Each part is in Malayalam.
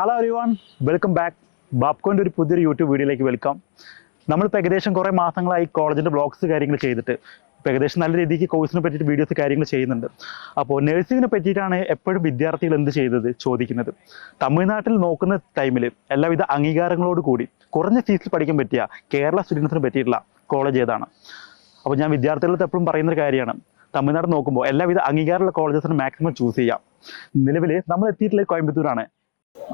Hello everyone, welcome back. ബാപ്കോൻ്റെ ഒരു പുതിയൊരു യൂട്യൂബ് വീഡിയോയിലേക്ക് വെൽക്കം. നമ്മളിപ്പോൾ ഏകദേശം കുറേ മാസങ്ങളായി കോളേജിൻ്റെ ബ്ലോഗ്സ് കാര്യങ്ങൾ ചെയ്തിട്ട് ഇപ്പോൾ ഏകദേശം നല്ല രീതിക്ക് കോഴ്സിനെ പറ്റിയിട്ട് വീഡിയോസ് കാര്യങ്ങൾ ചെയ്യുന്നുണ്ട്. അപ്പോൾ നഴ്സിങ്ങിനെ പറ്റിയിട്ടാണ് എപ്പോഴും വിദ്യാർത്ഥികൾ എന്ത് ചെയ്തത് ചോദിക്കുന്നത്. തമിഴ്നാട്ടിൽ നോക്കുന്ന ടൈമിൽ എല്ലാവിധ അംഗീകാരങ്ങളോട് കൂടി കുറഞ്ഞ ഫീസിൽ പഠിക്കാൻ പറ്റിയ കേരള സ്റ്റുഡൻസിന് പറ്റിയിട്ടുള്ള കോളേജ് ഏതാണ്? അപ്പോൾ ഞാൻ വിദ്യാർത്ഥികളുടെ എപ്പോഴും പറയുന്നൊരു കാര്യമാണ്, തമിഴ്നാട് നോക്കുമ്പോൾ എല്ലാവിധ അംഗീകാരമുള്ള കോളേജസിന് മാക്സിമം ചൂസ് ചെയ്യാം. നിലവിൽ നമ്മൾ എത്തിയിട്ടുള്ളത് കോയമ്പത്തൂരാണ്.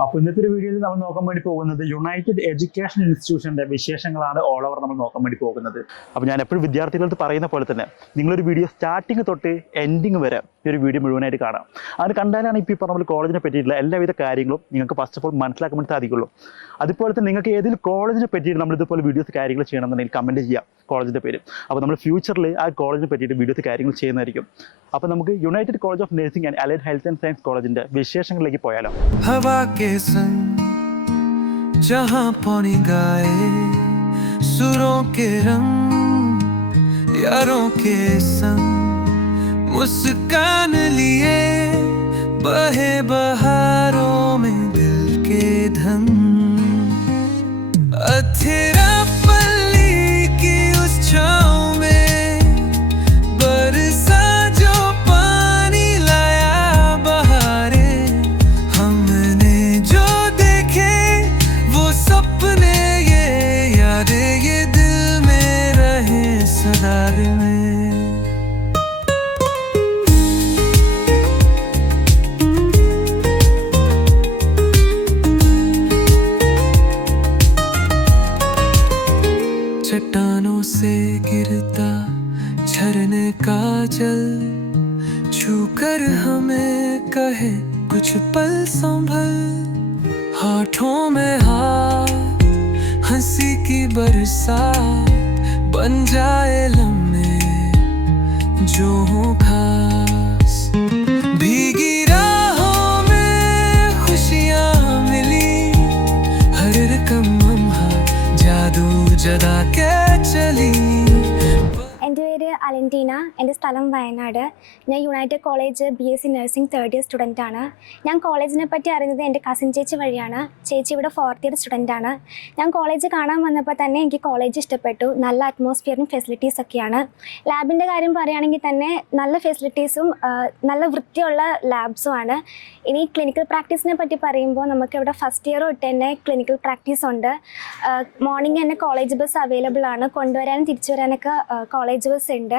അപ്പോൾ ഇന്നത്തെ ഒരു വീഡിയോയിൽ നമ്മൾ നോക്കാൻ വേണ്ടി പോകുന്നത് യുണൈറ്റഡ് എഡ്യൂക്കേഷൻ ഇൻസ്റ്റിറ്റ്യൂഷൻ്റെ വിശേഷങ്ങളാണ് ഓൾ ഓവർ നമ്മൾ നോക്കാൻ വേണ്ടി പോകുന്നത്. അപ്പോൾ ഞാൻ എപ്പോഴും വിദ്യാർത്ഥികളടുത്ത് പറയുന്ന പോലെ തന്നെ നിങ്ങളൊരു വീഡിയോ സ്റ്റാർട്ടിങ് തൊട്ട് എൻഡിങ് വരെ ഈ ഒരു വീഡിയോ മുഴുവനായിട്ട് കാണാം. അത് കണ്ടാലാണ് ഇപ്പോൾ ഈ പറഞ്ഞ പോലെ കോളേജിനെ പറ്റിയിട്ടുള്ള എല്ലാവിധ കാര്യങ്ങളും നിങ്ങൾക്ക് ഫസ്റ്റ് ഓഫ് ഓൾ മനസ്സിലാക്കാൻ വേണ്ടി സാധിക്കുള്ളൂ. അതുപോലെ തന്നെ നിങ്ങൾക്ക് ഏതെങ്കിലും കോളേജിനെ പറ്റിയിട്ട് നമ്മൾ ഇതുപോലെ വീഡിയോസ് കാര്യങ്ങൾ ചെയ്യണമെന്നുണ്ടെങ്കിൽ കമൻറ്റ് ചെയ്യാം കോളേജിൻ്റെ പേര്. അപ്പോൾ നമ്മൾ ഫ്യൂച്ചറിൽ ആ കോളേജിനെ പറ്റിയിട്ട് വീഡിയോസ് കാര്യങ്ങൾ ചെയ്യുന്നതായിരിക്കും. അപ്പോൾ നമുക്ക് United College of nursing and allied health and science കോളേജിൻ്റെ വിശേഷങ്ങളിലേക്ക് പോയാലോ. जहां पौनी गाए सुरों के रंग यारों के संग मुस्कान लिए बहे बहारों में दिल के धन अथेरा पल्ली की उस छाँव में बरसा जो पानी लाया बहारे हमने जो देखे वो सपने ये यादें ये दिल में रहे सदा में चट्टानों से गिरता झरने का जल छूकर हमें कहे कुछ पल संभल होठों में हाथ हंसी की बरसात बन जाए लम्हे जो हो खास भीगी राहों में खुशियाँ मिली हर रकम लम्हा जादू जदा के चली. എൻ്റെ പേര് അലൻറ്റീന, എൻ്റെ സ്ഥലം വയനാട്. ഞാൻ United College BSc nursing third year സ്റ്റുഡൻ്റാണ്. ഞാൻ കോളേജിനെ പറ്റി അറിഞ്ഞത് എൻ്റെ കസിൻ ചേച്ചി വഴിയാണ്. ചേച്ചി ഇവിടെ ഫോർത്ത് ഇയർ സ്റ്റുഡൻ്റാണ്. ഞാൻ കോളേജ് കാണാൻ വന്നപ്പോൾ തന്നെ എനിക്ക് കോളേജ് ഇഷ്ടപ്പെട്ടു. നല്ല അറ്റ്മോസ്ഫിയറും ഫെസിലിറ്റീസ് ഒക്കെയാണ്. ലാബിൻ്റെ കാര്യം പറയുകയാണെങ്കിൽ തന്നെ നല്ല ഫെസിലിറ്റീസും നല്ല വൃത്തിയുള്ള ലാബ്സുമാണ്. ഇനി ക്ലിനിക്കൽ പ്രാക്ടീസിനെ പറ്റി പറയുമ്പോൾ നമുക്കിവിടെ ഫസ്റ്റ് ഇയർ തൊട്ട് തന്നെ ക്ലിനിക്കൽ പ്രാക്ടീസ് ഉണ്ട്. മോർണിംഗ് തന്നെ കോളേജ് ബസ് അവൈലബിൾ ആണ്. കൊണ്ടുവരാനും തിരിച്ചു വരാനൊക്കെ കോളേജ് ബസ് ഉണ്ട്.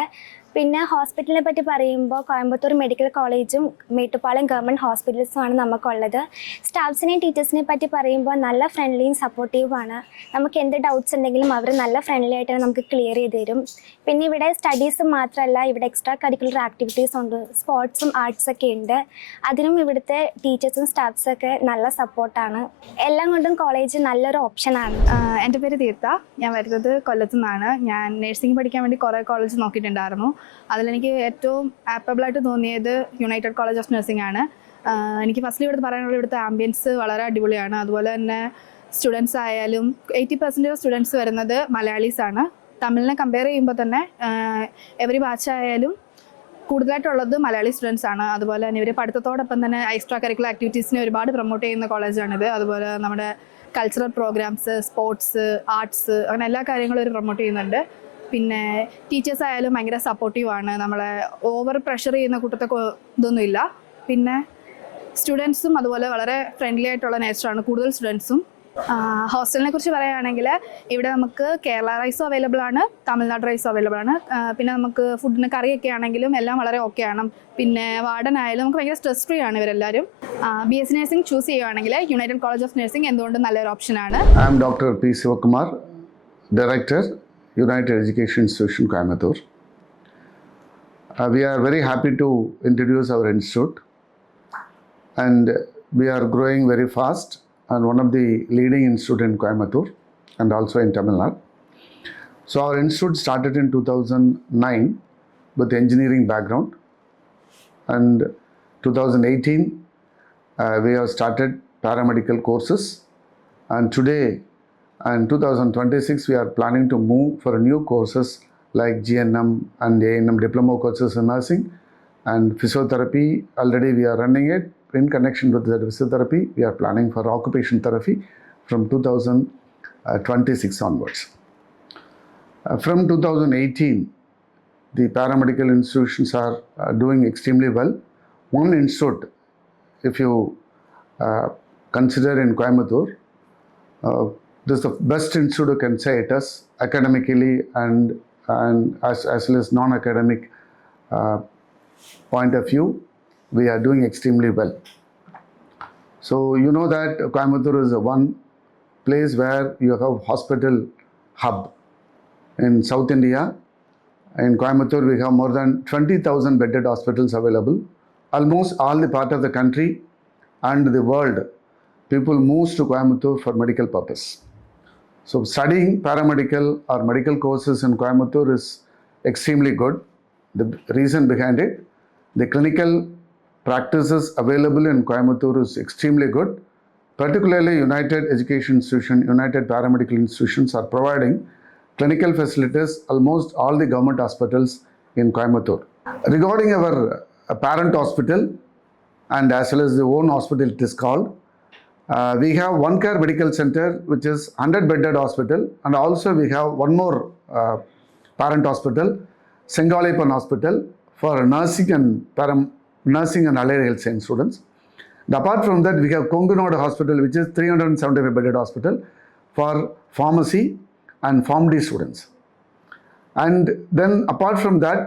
പിന്നെ ഹോസ്പിറ്റലിനെ പറ്റി പറയുമ്പോൾ കോയമ്പത്തൂർ മെഡിക്കൽ കോളേജും മേട്ടുപ്പാളയം ഗവൺമെൻറ് ഹോസ്പിറ്റൽസുമാണ് നമുക്കുള്ളത്. സ്റ്റാഫ്സിനെയും ടീച്ചേഴ്സിനെ പറ്റി പറയുമ്പോൾ നല്ല ഫ്രണ്ട്ലിയും സപ്പോർട്ടീവുമാണ്. നമുക്ക് എന്ത് ഡൗട്ട്സ് ഉണ്ടെങ്കിലും അവർ നല്ല ഫ്രണ്ട്ലി ആയിട്ട് നമുക്ക് ക്ലിയർ ചെയ്ത് തരും. പിന്നെ ഇവിടെ സ്റ്റഡീസ് മാത്രമല്ല, ഇവിടെ എക്സ്ട്രാ കരിക്കുലർ ആക്ടിവിറ്റീസ് ഉണ്ട്, സ്പോർട്സും ആർട്സൊക്കെ ഉണ്ട്. അതിനും ഇവിടുത്തെ ടീച്ചേഴ്സും സ്റ്റാഫ്സൊക്കെ നല്ല സപ്പോർട്ടാണ്. എല്ലാം കൊണ്ടും കോളേജ് നല്ലൊരു ഓപ്ഷനാണ്. എൻ്റെ പേര് തീർത്ത, ഞാൻ വരുന്നത് കൊല്ലത്തു നിന്നാണ്. ഞാൻ നഴ്സിംഗ് പഠിക്കാൻ വേണ്ടി കുറേ കോളേജ് നോക്കിയിട്ടുണ്ടായിരുന്നു. അതിലെനിക്ക് ഏറ്റവും ആപ്പബിളായിട്ട് തോന്നിയത് യുണൈറ്റഡ് കോളേജ് ഓഫ് നഴ്സിംഗ് ആണ്. എനിക്ക് ഫസ്റ്റ്ലി ഇവിടുത്തെ പറയാനുള്ള ഇവിടുത്തെ ആംബിയൻസ് വളരെ അടിപൊളിയാണ്. അതുപോലെ തന്നെ സ്റ്റുഡൻസ് ആയാലും 80% സ്റ്റുഡൻസ് വരുന്നത് മലയാളീസാണ്. തമിഴിനെ കമ്പയർ ചെയ്യുമ്പോൾ തന്നെ എവറി ബാച്ച് ആയാലും കൂടുതലായിട്ടുള്ളത് മലയാളി സ്റ്റുഡൻസ് ആണ്. അതുപോലെ തന്നെ ഇവർ പഠിത്തത്തോടൊപ്പം തന്നെ എക്സ്ട്രാ കരിക്കുലർ ആക്ടിവിറ്റീസിനെ ഒരുപാട് പ്രൊമോട്ട് ചെയ്യുന്ന കോളേജാണിത്. അതുപോലെ നമ്മുടെ കൾച്ചറൽ പ്രോഗ്രാംസ്, സ്പോർട്സ്, ആർട്സ്, അങ്ങനെ എല്ലാ കാര്യങ്ങളും ഇവർ പ്രൊമോട്ട് ചെയ്യുന്നുണ്ട്. പിന്നെ ടീച്ചേഴ്സ് ആയാലും ഭയങ്കര സപ്പോർട്ടീവാണ്. നമ്മളെ ഓവർ പ്രഷർ ചെയ്യുന്ന കൂട്ടത്തൊക്കെ ഇതൊന്നുമില്ല. പിന്നെ സ്റ്റുഡൻസും അതുപോലെ വളരെ ഫ്രണ്ട്ലി ആയിട്ടുള്ള നേച്ചറാണ് കൂടുതൽ സ്റ്റുഡൻസും. ഹോസ്റ്റലിനെ കുറിച്ച് പറയുകയാണെങ്കിൽ ഇവിടെ നമുക്ക് കേരള റൈസും അവൈലബിൾ ആണ്, തമിഴ്നാട് റൈസും അവൈലബിൾ ആണ്. പിന്നെ നമുക്ക് ഫുഡിന് കറിയൊക്കെ ആണെങ്കിലും എല്ലാം വളരെ ഓക്കെ ആണ്. പിന്നെ വാർഡൻ ആയാലും നമുക്ക് ഭയങ്കര സ്ട്രെസ് ഫ്രീ ആണ് ഇവരെല്ലാവരും. BSc നഴ്സിംഗ് ചൂസ് ചെയ്യുകയാണെങ്കിൽ യുണൈറ്റഡ് കോളേജ് ഓഫ് നഴ്സിംഗ് എന്തുകൊണ്ടും നല്ലൊരു ഓപ്ഷനാണ്. I am Dr. P. Sivakumar, Director, United Education Institution, Coimbatore. We are very happy to introduce our institute, and we are growing very fast and one of the leading institute in Coimbatore and also in Tamil Nadu. So our institute started in 2009 with engineering background, and 2018 we have started paramedical courses, and today and 2026 we are planning to move for new courses like GNM and ANM diploma courses in nursing and physiotherapy. Already we are running it in connection with the physiotherapy, we are planning for occupation therapy from 2026 onwards. From 2018, the paramedical institutions are doing extremely well. One institute, if you consider in Coimbatore, this is the best institute you can say it is academically and as well as non-academic point of view, we are doing extremely well. So you know that Coimbatore is one place where you have hospital hub. In South India, in Coimbatore, we have more than 20,000 bedded hospitals available. Almost all the part of the country and the world, people move to Coimbatore for medical purpose. So studying paramedical or medical courses in Coimbatore is extremely good. The reason behind it, the clinical practices available in Coimbatore is extremely good. Particularly United Education Institution, United Paramedical Institutions are providing clinical facilities almost all the government hospitals in Coimbatore. Regarding our parent hospital and as well as the own hospital it is called, we have One Care Medical Center which is 100 bedded hospital, and also we have one more parent hospital, Sengalipan Hospital, for nursing and allied health science students. And apart from that, we have Kongunadu Hospital which is 375 bedded hospital for pharmacy and PharmD students. And then apart from that,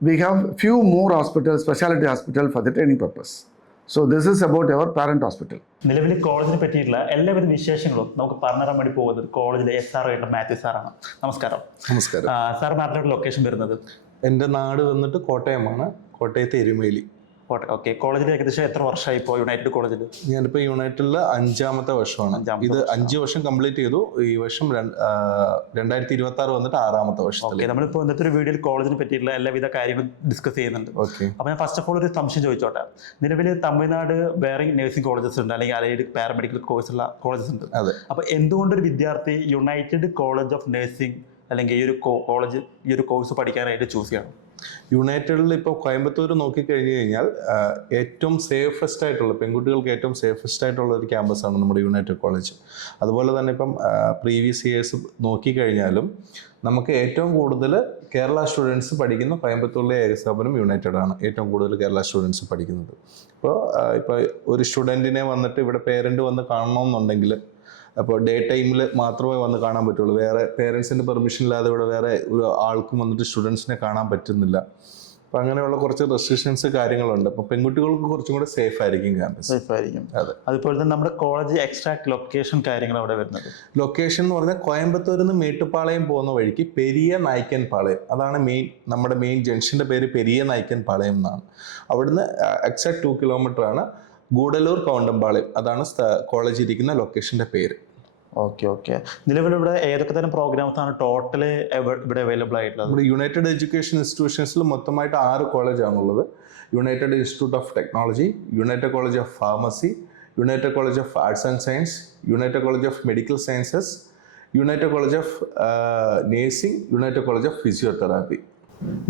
we have few more hospitals, specialty hospital for the training purpose. So this is about our parent hospital. നിലവിൽ കോളേജിനെ പറ്റിയിട്ടുള്ള എല്ലാവിധ വിശേഷങ്ങളും നമുക്ക് പറഞ്ഞു തരാൻ വേണ്ടി പോകുന്നത് കോളേജിലെ SR ആയിട്ടുള്ള മാത്യു സാറാണ്. നമസ്കാരം. നമസ്കാരം. സാർ നാട്ടിലോട്ട് ലൊക്കേഷൻ വരുന്നത്? എൻ്റെ നാട് വന്നിട്ട് കോട്ടയമാണ്, കോട്ടയത്തെ എരുമേലി. ഓക്കെ. കോളേജിൽ ഏകദേശം എത്ര വർഷമായി ഇപ്പോൾ യുണൈറ്റഡ് കോളേജിൽ? ഞാനിപ്പോൾ യുണൈറ്റഡിൽ 5ാമത്തെ വർഷമാണ്. ഇത് 5 വർഷം കംപ്ലീറ്റ് ചെയ്തു. ഈ വർഷം 2026 വന്നിട്ട് 6ാമത്തെ വർഷം. നമ്മളിപ്പോൾ ഇന്നത്തെ ഒരു വീഡിയോയിൽ കോളേജിനെ പറ്റിയിട്ടുള്ള എല്ലാവിധ കാര്യങ്ങളും ഡിസ്കസ് ചെയ്യുന്നുണ്ട്. ഓക്കെ. അപ്പോൾ ഞാൻ ഫസ്റ്റ് ഓഫ് ഓൾ ഒരു സംശയം ചോദിച്ചോട്ടെ. നിലവിൽ തമിഴ്നാട് വേറെ നഴ്സിംഗ് കോളേജസ് ഉണ്ട്, അല്ലെങ്കിൽ അലൈഡ് പാരാമെഡിക്കൽ കോഴ്സുള്ള കോളേജസ് ഉണ്ട്. അതെ. അപ്പോൾ എന്തുകൊണ്ടൊരു വിദ്യാർത്ഥി യുണൈറ്റഡ് കോളേജ് ഓഫ് നഴ്സിംഗ് അല്ലെങ്കിൽ ഈ ഒരു കോളേജ് ഈ ഒരു കോഴ്സ് പഠിക്കാനായിട്ട് ചൂസ് ചെയ്യണം? യുണൈറ്റഡിൽ ഇപ്പോൾ കോയമ്പത്തൂർ നോക്കിക്കഴിഞ്ഞ് കഴിഞ്ഞാൽ ഏറ്റവും സേഫസ്റ്റ് ആയിട്ടുള്ള, പെൺകുട്ടികൾക്ക് ഏറ്റവും സേഫസ്റ്റ് ആയിട്ടുള്ള ഒരു ക്യാമ്പസാണ് നമ്മുടെ യുണൈറ്റഡ് കോളേജ്. അതുപോലെ തന്നെ ഇപ്പം പ്രീവിയസ് ഇയേഴ്സ് നോക്കിക്കഴിഞ്ഞാലും നമുക്ക് ഏറ്റവും കൂടുതൽ കേരള സ്റ്റുഡൻസ് പഠിക്കുന്ന കോയമ്പത്തൂരിലെ ഏക സ്ഥാപനം യുണൈറ്റഡ് ആണ്. ഏറ്റവും കൂടുതൽ കേരള സ്റ്റുഡൻസ് പഠിക്കുന്നത്. ഇപ്പോൾ ഒരു സ്റ്റുഡൻറ്റിനെ വന്നിട്ട് ഇവിടെ പേരൻറ്റ് വന്ന് കാണണമെന്നുണ്ടെങ്കിൽ അപ്പോൾ ഡേ ടൈമിൽ മാത്രമേ വന്ന് കാണാൻ പറ്റുള്ളൂ. വേറെ പേരൻസിൻ്റെ പെർമിഷൻ ഇല്ലാതെ ഇവിടെ വേറെ ഒരു ആൾക്കും വന്നിട്ട് സ്റ്റുഡൻസിനെ കാണാൻ പറ്റുന്നില്ല. അപ്പോൾ അങ്ങനെയുള്ള കുറച്ച് റെസ്ട്രിക്ഷൻസ് കാര്യങ്ങളുണ്ട്. അപ്പോൾ പെൺകുട്ടികൾക്ക് കുറച്ചും കൂടെ സേഫ് ആയിരിക്കും ക്യാമ്പസ്. സേഫ് ആയിരിക്കും. അതെ. അതുപോലെ തന്നെ നമ്മുടെ കോളേജ് എക്സാക്ട് ലൊക്കേഷൻ കാര്യങ്ങൾ അവിടെ വരുന്നത്? ലൊക്കേഷൻ എന്ന് പറഞ്ഞാൽ കോയമ്പത്തൂരിൽ നിന്ന് മേട്ടുപ്പാളയം പോകുന്ന വഴിക്ക് പെരിയ നായ്ക്കൻ പാളയം, അതാണ് നമ്മുടെ മെയിൻ ജംഗ്ഷൻ്റെ പേര് പെരിയ നായ്ക്കൻ പാളയം എന്നാണ്. അവിടുന്ന് എക്സാക്ട് 2 കിലോമീറ്റർ ആണ് ഗൂഡല്ലൂർ കൗണ്ടമ്പാളയം, അതാണ് കോളേജ് ഇരിക്കുന്ന ലൊക്കേഷൻ്റെ പേര്. ഓക്കെ. നിലവിലിവിടെ ഏതൊക്കെ തരം പ്രോഗ്രാംസ് ആണ് ടോട്ടല് ഇവിടെ അവൈലബിൾ ആയിട്ടുള്ളത്? നമ്മുടെ യുണൈറ്റഡ് എഡ്യൂക്കേഷൻ ഇൻസ്റ്റിറ്റ്യൂഷൻസിൽ മൊത്തമായിട്ട് 6 കോളേജാണുള്ളത്. United Institute of Technology, United College of Pharmacy, United College of Arts and Science, United College of Medical Sciences, United College of Nursing, United College of Physiotherapy.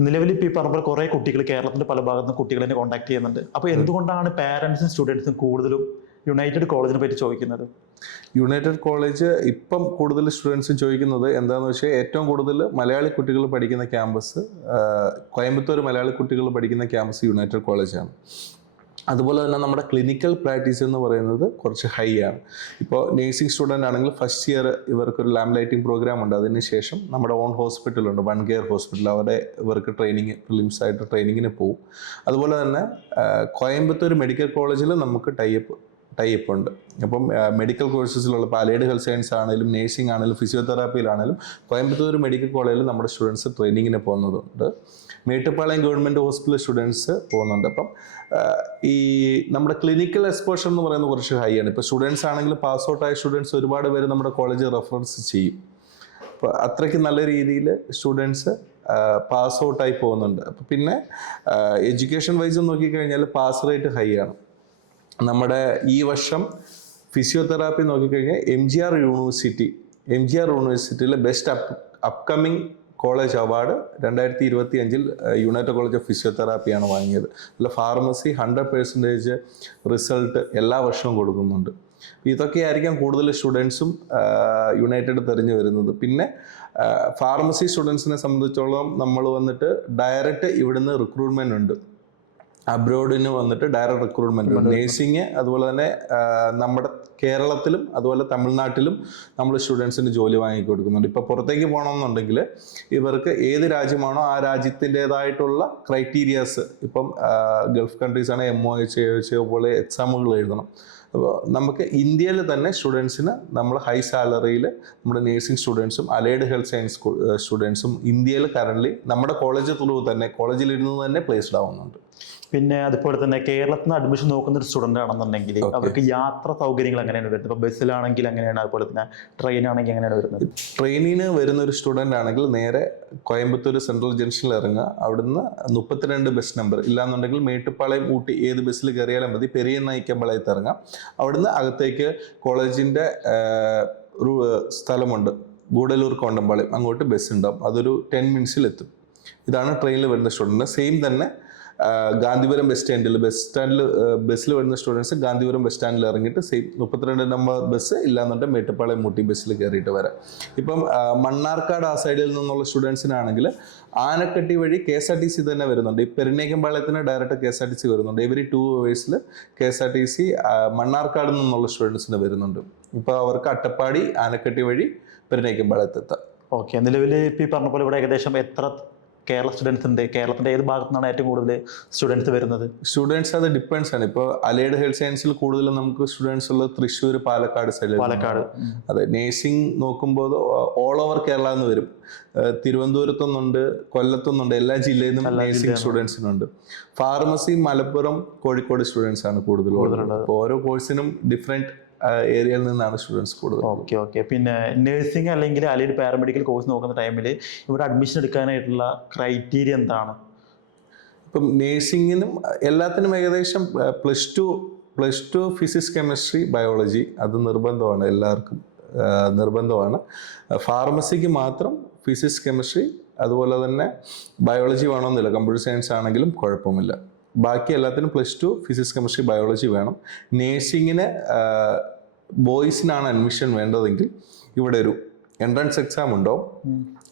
നിലവിൽ ഇപ്പോൾ ഈ പറഞ്ഞ കുറേ കുട്ടികൾ കേരളത്തിൻ്റെ പല ഭാഗത്തുനിന്ന് കുട്ടികൾ എന്നെ കോൺടാക്ട് ചെയ്യുന്നുണ്ട്. അപ്പോൾ എന്തുകൊണ്ടാണ് പാരൻസും സ്റ്റുഡൻസും കൂടുതലും യുണൈറ്റഡ് കോളേജിനെ പറ്റി ചോദിക്കുന്നത്? യുണൈറ്റഡ് കോളേജ് ഇപ്പം കൂടുതൽ സ്റ്റുഡൻസ് ചോദിക്കുന്നത് എന്താണെന്ന് വെച്ചാൽ ഏറ്റവും കൂടുതൽ മലയാളി കുട്ടികൾ പഠിക്കുന്ന ക്യാമ്പസ്, കോയമ്പത്തൂർ മലയാളി കുട്ടികൾ പഠിക്കുന്ന ക്യാമ്പസ് യുണൈറ്റഡ് കോളേജാണ്. അതുപോലെ തന്നെ നമ്മുടെ ക്ലിനിക്കൽ പ്രാക്ടീസ് എന്ന് പറയുന്നത് കുറച്ച് ഹൈ ആണ്. ഇപ്പോൾ നേഴ്സിംഗ് സ്റ്റുഡൻ്റ് ആണെങ്കിൽ ഫസ്റ്റ് ഇയർ ഇവർക്കൊരു ലാം ലൈറ്റിംഗ് പ്രോഗ്രാം ഉണ്ട്. അതിനുശേഷം നമ്മുടെ ഓൺ ഹോസ്പിറ്റലുണ്ട്, വൺ കെയർ ഹോസ്പിറ്റൽ, അവിടെ ഇവർക്ക് ട്രെയിനിങ് പ്രിലിംസായിട്ട് ട്രെയിനിങ്ങിന് പോകും. അതുപോലെ തന്നെ കോയമ്പത്തൂർ മെഡിക്കൽ കോളേജിൽ നമുക്ക് ടൈപ്പ് ഉണ്ട്. അപ്പം മെഡിക്കൽ കോഴ്സസിലുള്ള അലൈഡ് ഹെൽത്ത് സയൻസ് ആണെങ്കിലും നേഴ്സിംഗ് ആണെങ്കിലും ഫിസിയോതെറാപ്പിയിലാണെങ്കിലും കോയമ്പത്തൂർ മെഡിക്കൽ കോളേജിൽ നമ്മുടെ സ്റ്റുഡൻസ് ട്രെയിനിങ്ങിന് പോകുന്നതുണ്ട്. മേട്ടുപ്പാളയം ഗവൺമെൻറ് ഹോസ്പിറ്റൽ സ്റ്റുഡൻസ് പോകുന്നുണ്ട്. അപ്പം ഈ നമ്മുടെ ക്ലിനിക്കൽ എക്സ്പോഷർ എന്ന് പറയുന്നത് കുറച്ച് ഹൈ ആണ്. ഇപ്പോൾ സ്റ്റുഡൻസ് ആണെങ്കിൽ പാസ് ഔട്ടായ സ്റ്റുഡൻസ് ഒരുപാട് പേര് നമ്മുടെ കോളേജ് റെഫറൻസ് ചെയ്യും. അപ്പോൾ അത്രയ്ക്ക് നല്ല രീതിയിൽ സ്റ്റുഡൻസ് പാസ് ഔട്ടായി പോകുന്നുണ്ട്. അപ്പോൾ പിന്നെ എഡ്യൂക്കേഷൻ വൈസ് നോക്കിക്കഴിഞ്ഞാൽ പാസ് റേറ്റ് ഹൈ ആണ്. നമ്മുടെ ഈ വർഷം ഫിസിയോതെറാപ്പി നോക്കിക്കഴിഞ്ഞാൽ എം ജി ആർ യൂണിവേഴ്സിറ്റിയിലെ best upcoming college award 2025 United College of ഫിസിയോതെറാപ്പിയാണ് വാങ്ങിയത്. അല്ല ഫാർമസി 100% റിസൾട്ട് എല്ലാ വർഷവും കൊടുക്കുന്നുണ്ട്. ഇതൊക്കെയായിരിക്കാം കൂടുതൽ സ്റ്റുഡൻസും യുണൈറ്റഡ് തിരഞ്ഞു വരുന്നത്. പിന്നെ ഫാർമസി സ്റ്റുഡൻസിനെ സംബന്ധിച്ചോളം നമ്മൾ വന്നിട്ട് ഡയറക്റ്റ് ഇവിടുന്ന് റിക്രൂട്ട്മെന്റ് ഉണ്ട്. അബ്രോഡിന് വന്നിട്ട് ഡയറക്റ്റ് റിക്രൂട്ട്മെന്റ് ഉണ്ട്. നേഴ്സിങ് അതുപോലെ തന്നെ നമ്മുടെ കേരളത്തിലും അതുപോലെ തമിഴ്നാട്ടിലും നമ്മൾ സ്റ്റുഡൻസിന് ജോലി വാങ്ങിക്കൊടുക്കുന്നുണ്ട്. ഇപ്പോൾ പുറത്തേക്ക് പോകണമെന്നുണ്ടെങ്കിൽ ഇവർക്ക് ഏത് രാജ്യമാണോ ആ രാജ്യത്തിൻ്റെതായിട്ടുള്ള ക്രൈറ്റീരിയാസ്, ഇപ്പം ഗൾഫ് കൺട്രീസ് ആണ് MOH പോലെ എക്സാമുകൾ എഴുതണം. അപ്പോൾ നമുക്ക് ഇന്ത്യയിൽ തന്നെ സ്റ്റുഡൻസിന് നമ്മൾ ഹൈ സാലറിയിൽ നമ്മുടെ നേഴ്സിംഗ് സ്റ്റുഡൻസും അലൈഡ് ഹെൽത്ത് സയൻസ് സ്റ്റുഡൻസും ഇന്ത്യയിൽ കറൻ്റ് നമ്മുടെ കോളേജ് ത്രൂ തന്നെ കോളേജിലിരുന്ന് തന്നെ പ്ലേസ്ഡ് ആവുന്നുണ്ട്. പിന്നെ അതുപോലെ തന്നെ കേരളത്തിൽ നിന്ന് അഡ്മിഷൻ നോക്കുന്ന ഒരു സ്റ്റുഡൻ്റ് ആണെന്നുണ്ടെങ്കിൽ അവർക്ക് യാത്ര സൗകര്യങ്ങൾ എങ്ങനെയാണ് വരുന്നത്? ഇപ്പോൾ ബസ്സിലാണെങ്കിൽ എങ്ങനെയാണ്, അതുപോലെ തന്നെ ട്രെയിനാണെങ്കിൽ എങ്ങനെയാണ് വരുന്നത്? ട്രെയിനിന് വരുന്ന ഒരു സ്റ്റുഡൻ്റ് ആണെങ്കിൽ നേരെ കോയമ്പത്തൂർ സെൻട്രൽ ജംഗ്ഷനിൽ ഇറങ്ങുക. അവിടുന്ന് 32 ബസ് നമ്പർ, ഇല്ലാന്നുണ്ടെങ്കിൽ മേട്ടുപ്പാളയം ഊട്ടി ഏത് ബസ്സിൽ കയറിയാലും മതി. പെരിയന്നയിക്കമ്പാളയത്ത് ഇറങ്ങാം. അവിടുന്ന് അകത്തേക്ക് കോളേജിൻ്റെ സ്ഥലമുണ്ട്, ഗൂഡല്ലൂർ കോണ്ടമ്പാളയം, അങ്ങോട്ട് ബസ് ഉണ്ടാവും. അതൊരു 10 മിനിറ്റ്സിലെത്തും. ഇതാണ് ട്രെയിനിൽ വരുന്ന സ്റ്റുഡൻറ്റ്. സെയിം തന്നെ ഗാന്ധിപുരം ബസ്സിൽ വരുന്ന സ്റ്റുഡൻസ് ഗാന്ധിപുരം ബസ് സ്റ്റാൻഡിൽ ഇറങ്ങിയിട്ട് സെയിം 32 നമ്പർ ബസ്, ഇല്ലാന്നുണ്ടെങ്കിൽ മേട്ടുപ്പാളയം ഊട്ടി ബസ്സിൽ കയറിയിട്ട് വരാം. ഇപ്പം മണ്ണാർക്കാട് ആ സൈഡിൽ നിന്നുള്ള സ്റ്റുഡൻസിനാണെങ്കിൽ ആനക്കട്ടി വഴി KSRTC തന്നെ വരുന്നുണ്ട്. ഈ പെരിനേക്കമ്പാളയത്തിന് ഡയറക്റ്റ് KSRTC വരുന്നുണ്ട്. എവറി 2 hours KSRTC മണ്ണാർക്കാട് നിന്നുള്ള സ്റ്റുഡൻസിന് വരുന്നുണ്ട്. ഇപ്പോൾ അവർക്ക് അട്ടപ്പാടി ആനക്കട്ടി വഴി പെരിനേക്കമ്പാളയത്തെത്താം. ഓക്കെ, നിലവിൽ ഇപ്പോൾ ഈ പറഞ്ഞ പോലെ ഇവിടെ ഏകദേശം എത്ര കേരള സ്റ്റുഡൻസ് ഉണ്ട്? കേരളത്തിൻ്റെ ഏത് ഭാഗത്തു നിന്നാണ് ഏറ്റവും കൂടുതൽ സ്റ്റുഡൻസ് വരുന്നത്? സ്റ്റുഡൻസ് അത് ഡിപ്പെൻഡ്സ് ആണ്. ഇപ്പോൾ അലൈഡ് ഹെൽത്ത് സയൻസിൽ കൂടുതലും നമുക്ക് സ്റ്റുഡൻസ് ഉള്ളത് തൃശ്ശൂർ, പാലക്കാട് സൈഡിൽ. പാലക്കാട്. അതെ. നേഴ്സിംഗ് നോക്കുമ്പോൾ ഓൾ ഓവർ കേരള എന്ന് വരും. തിരുവനന്തപുരത്തുനിന്നുണ്ട്, കൊല്ലത്തുനിന്നുണ്ട്, എല്ലാ ജില്ലയിൽ നിന്നും നേഴ്സിംഗ് സ്റ്റുഡൻസിനുണ്ട്. ഫാർമസി മലപ്പുറം, കോഴിക്കോട് സ്റ്റുഡൻസ് ആണ് കൂടുതലുള്ളത്. അപ്പോൾ ഓരോ കോഴ്സിനും ഡിഫറെൻറ്റ് ഏരിയയിൽ നിന്നാണ് സ്റ്റുഡൻസ് കൂടുതൽ. ഓക്കെ. പിന്നെ നഴ്സിംഗ് അല്ലെങ്കിൽ അലൈഡ് പാരാമെഡിക്കൽ കോഴ്സ് നോക്കുന്ന ടൈമിൽ ഇവിടെ അഡ്മിഷൻ എടുക്കാനായിട്ടുള്ള ക്രൈറ്റീരിയ എന്താണ്? ഇപ്പം നേഴ്സിങ്ങിനും എല്ലാത്തിനും ഏകദേശം plus two physics, chemistry, biology അത് നിർബന്ധമാണ്, എല്ലാവർക്കും നിർബന്ധമാണ്. ഫാർമസിക്ക് മാത്രം ഫിസിക്സ്, കെമിസ്ട്രി അതുപോലെ തന്നെ ബയോളജി വേണമെന്നില്ല. കമ്പ്യൂട്ടർ സയൻസ് ആണെങ്കിലും കുഴപ്പമില്ല. ബാക്കി എല്ലാത്തിനും plus two physics, chemistry, biology വേണം. നേഴ്സിങ്ങിന് ബോയ്സിനാണ് അഡ്മിഷൻ വേണ്ടതെങ്കിൽ ഇവിടെ ഒരു എൻട്രൻസ് എക്സാം ഉണ്ടാവും.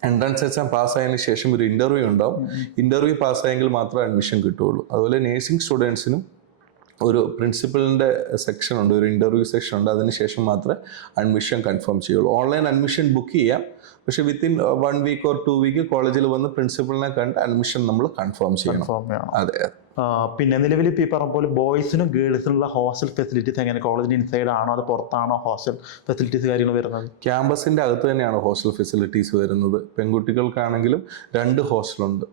എൻട്രൻസ് എക്സാം പാസ്സായതിനു ശേഷം ഒരു ഇൻ്റർവ്യൂ ഉണ്ടാവും. ഇൻ്റർവ്യൂ പാസ്സായെങ്കിൽ മാത്രമേ അഡ്മിഷൻ കിട്ടുകയുള്ളൂ. അതുപോലെ നേഴ്സിംഗ് സ്റ്റുഡൻസിനും ഒരു പ്രിൻസിപ്പലിൻ്റെ സെക്ഷൻ ഉണ്ട്, ഒരു ഇൻ്റർവ്യൂ സെക്ഷൻ ഉണ്ട്. അതിനുശേഷം മാത്രമേ അഡ്മിഷൻ കൺഫേം ചെയ്യുള്ളൂ. ഓൺലൈൻ അഡ്മിഷൻ ബുക്ക് ചെയ്യാം, പക്ഷെ വിത്തിൻ 1 week or 2 week കോളേജിൽ വന്ന് പ്രിൻസിപ്പലിനെ കണ്ട് അഡ്മിഷൻ നമ്മൾ കൺഫേം ചെയ്യണം. അതെ. പിന്നെ നിലവിൽ ഇപ്പോൾ ഈ പറഞ്ഞ പോലെ ബോയ്സിനും ഗേൾസിനുള്ള ഹോസ്റ്റൽ ഫെസിലിറ്റീസ് എങ്ങനെ? കോളേജിന് ഇൻസൈഡ് ആണോ അത് പുറത്താണോ ഹോസ്റ്റൽ ഫെസിലിറ്റീസ് കാര്യങ്ങൾ വരുന്നത്? ക്യാമ്പസിൻ്റെ അകത്ത് തന്നെയാണ് ഹോസ്റ്റൽ ഫെസിലിറ്റീസ് വരുന്നത്. പെൺകുട്ടികൾക്കാണെങ്കിലും 2 ഹോസ്റ്റലുണ്ട്.